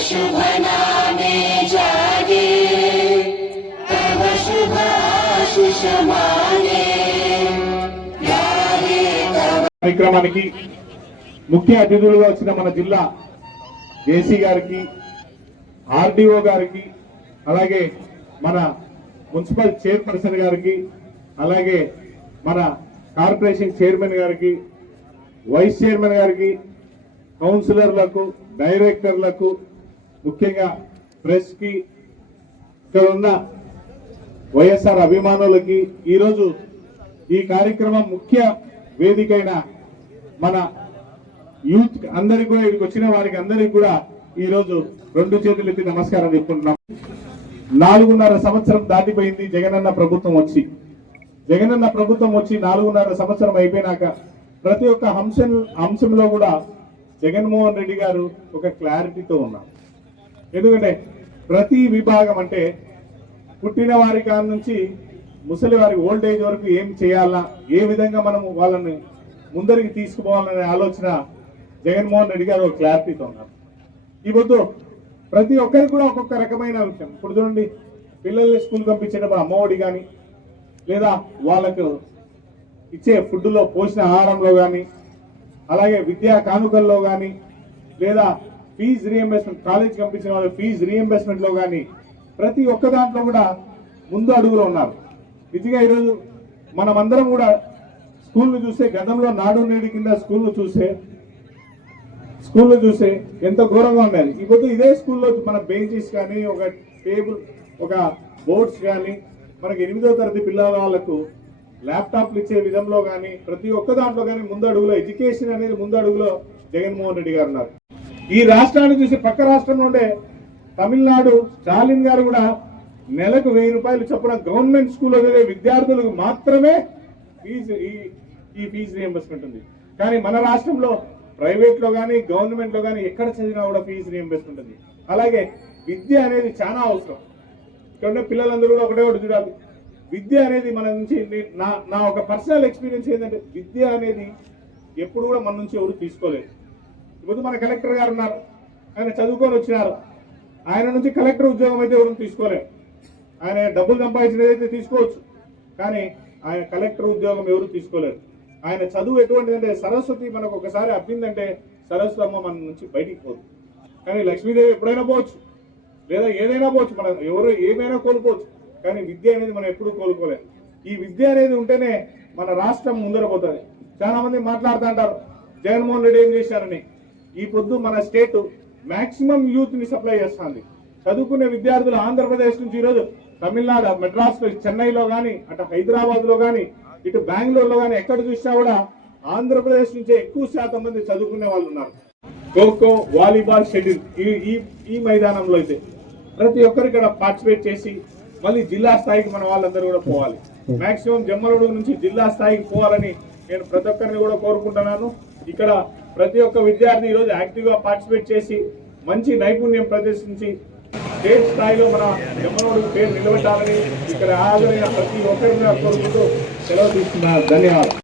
शुभ नामे जागे तव शुभ आशीष मागे కార్యక్రమానికి ముఖ్య అతిథులుగా వచ్చిన మన జిల్లా జేసీ గారికి, ఆర్డీఓ గారికి, అలాగే మన మున్సిపల్ చైర్పర్సన్ గారికి, అలాగే మన కార్పొరేషన్ చైర్మన్ గారికి, వైస్ చైర్మన్ గారికి, కౌన్సిలర్లకు, డైరెక్టర్లకు, ముఖ్యంగా ప్రెస్ కి, ఇక్కడ ఉన్న వైఎస్ఆర్ అభిమానులకి, ఈరోజు ఈ కార్యక్రమం ముఖ్య వేదికైన మన యూత్ అందరికి కూడా, ఇక్కడికి వచ్చిన వారికి అందరికి కూడా ఈరోజు రెండు చేతులెత్తి నమస్కారం చెప్పుకుంటున్నాం. 4.5 సంవత్సరం దాటిపోయింది జగనన్న ప్రభుత్వం వచ్చి. జగనన్న ప్రభుత్వం వచ్చి 4.5 సంవత్సరం అయిపోయినాక ప్రతి ఒక్క అంశంలో కూడా జగన్మోహన్ రెడ్డి గారు ఒక క్లారిటీతో ఉన్నారు. ఎందుకంటే ప్రతి విభాగం అంటే పుట్టిన వారి కాడ నుంచి ముసలి వారి ఓల్డ్ ఏజ్ వరకు ఏం చేయాలా, ఏ విధంగా మనం వాళ్ళని ముందరికి తీసుకుపోవాలనే ఆలోచన జగన్మోహన్ రెడ్డి గారు ఒక క్లారిటీతో ఉన్నారు. ఈ పొద్దు ప్రతి ఒక్కరికి కూడా ఒక్కొక్క రకమైన విషయం. ఇప్పుడు చూడండి, పిల్లల్ని స్కూల్ పంపించేటప్పుడు అమ్మఒడి కానీ, లేదా వాళ్ళకు ఇచ్చే ఫుడ్లో పోషణ ఆహారంలో కానీ, అలాగే విద్యా కానుకల్లో కానీ, లేదా ఫీజు రీఎంబర్స్మెంట్, కాలేజ్ పంపించిన వాళ్ళ ఫీజు రీఎంబర్స్మెంట్లో కానీ ప్రతి ఒక్క దాంట్లో కూడా ముందు అడుగులో ఉన్నారు. నిజంగా ఈరోజు మనమందరం కూడా స్కూళ్ళు చూస్తే, గతంలో నాడు నేడు కింద స్కూళ్ళు చూస్తే ఎంత ఘోరంగా ఉండేది. ఇప్పుడు ఇదే స్కూల్లో మన బెంచెస్ కానీ, ఒక టేబుల్, ఒక బోర్డ్స్ కానీ, మనకి 8వ తరగతి పిల్లల వాళ్ళకు ల్యాప్టాప్లు ఇచ్చే విధంలో కానీ ప్రతి ఒక్క దాంట్లో కానీ ముందు అడుగులో, ఎడ్యుకేషన్ అనేది ముందు అడుగులో జగన్మోహన్ రెడ్డి గారు ఉన్నారు. ఈ రాష్ట్రాన్ని చూసి పక్క రాష్ట్రంలో ఉండే తమిళనాడు స్టాలిన్ గారు కూడా నెలకు 1000 రూపాయలు చొప్పున గవర్నమెంట్ స్కూల్లో చదివే విద్యార్థులకు మాత్రమే ఈ ఫీజు రియంబర్స్మెంట్ ఉంది. కానీ మన రాష్ట్రంలో ప్రైవేట్ లో కానీ, గవర్నమెంట్ లో కానీ ఎక్కడ చదివినా కూడా ఫీజు రియంబర్స్మెంట్ ఉంది. అలాగే విద్య అనేది చాలా అవసరం. ఇక్కడ పిల్లలందరూ కూడా ఒకటి చూడాలి. విద్య అనేది మన నుంచి, నా ఒక పర్సనల్ ఎక్స్పీరియన్స్ ఏంటంటే, విద్య అనేది ఎప్పుడు కూడా మన నుంచి ఎవరు తీసుకోలేదు. ఇప్పుడు మన కలెక్టర్ గారు ఉన్నారు, ఆయన చదువుకొని వచ్చినారు, ఆయన నుంచి కలెక్టర్ ఉద్యోగం అయితే ఎవరు తీసుకోలేదు. ఆయన డబ్బులు సంపాదించినదైతే తీసుకోవచ్చు, కానీ ఆయన కలెక్టర్ ఉద్యోగం ఎవరు తీసుకోలేదు. ఆయన చదువు ఎటువంటిదంటే, సరస్వతి మనకు ఒకసారి అబ్బిందంటే సరస్వతి అమ్మ మన నుంచి బయటికి పోదు. కానీ లక్ష్మీదేవి ఎప్పుడైనా పోవచ్చు, లేదా ఏదైనా పోవచ్చు, మనం ఎవరు ఏమైనా కోల్పోవచ్చు, కానీ విద్య అనేది మనం ఎప్పుడూ కోలుకోలేదు. ఈ విద్య అనేది ఉంటేనే మన రాష్ట్రం ముందర పోతుంది. చాలా మంది మాట్లాడుతూ అంటారు జగన్మోహన్ రెడ్డి ఏం చేశారని. ఈ పొద్దు మన స్టేట్ మాక్సిమం యూత్ ని సప్లై చేస్తుంది. చదువుకునే విద్యార్థులు ఆంధ్రప్రదేశ్ నుంచి ఈరోజు తమిళనాడు, మెడ్రాస్ లో, చెన్నైలో కానీ, అటు హైదరాబాద్ లో కానీ, ఇటు బెంగళూరులో కానీ ఎక్కడ చూసినా కూడా ఆంధ్రప్రదేశ్ నుంచే ఎక్కువ శాతం మంది చదువుకునే వాళ్ళు ఉన్నారు. ఖోఖో, వాలీబాల్, షటిల్ ఈ మైదానంలో అయితే ప్రతి ఒక్కరు ఇక్కడ పార్టిసిపేట్ చేసి మళ్ళీ జిల్లా స్థాయికి మన వాళ్ళందరూ కూడా పోవాలి. మాక్సిమం జమ్మలమడుగు నుంచి జిల్లా స్థాయికి పోవాలని నేను ప్రతి ఒక్కరిని కూడా కోరుకుంటున్నాను. ఇక్కడ ప్రతి ఒక్క విద్యార్థి ఈరోజు యాక్టివ్ గా పార్టిసిపేట్ చేసి మంచి నైపుణ్యం ప్రదర్శించి స్టేట్ స్థాయిలో మన జమ్మలమడుగు పేరు నిలబెట్టాలని ఇక్కడ హాజరైన ప్రతి ఒక్కరిని కోరుకుంటూ సెలవు తీసుకున్నారు. ధన్యవాదాలు.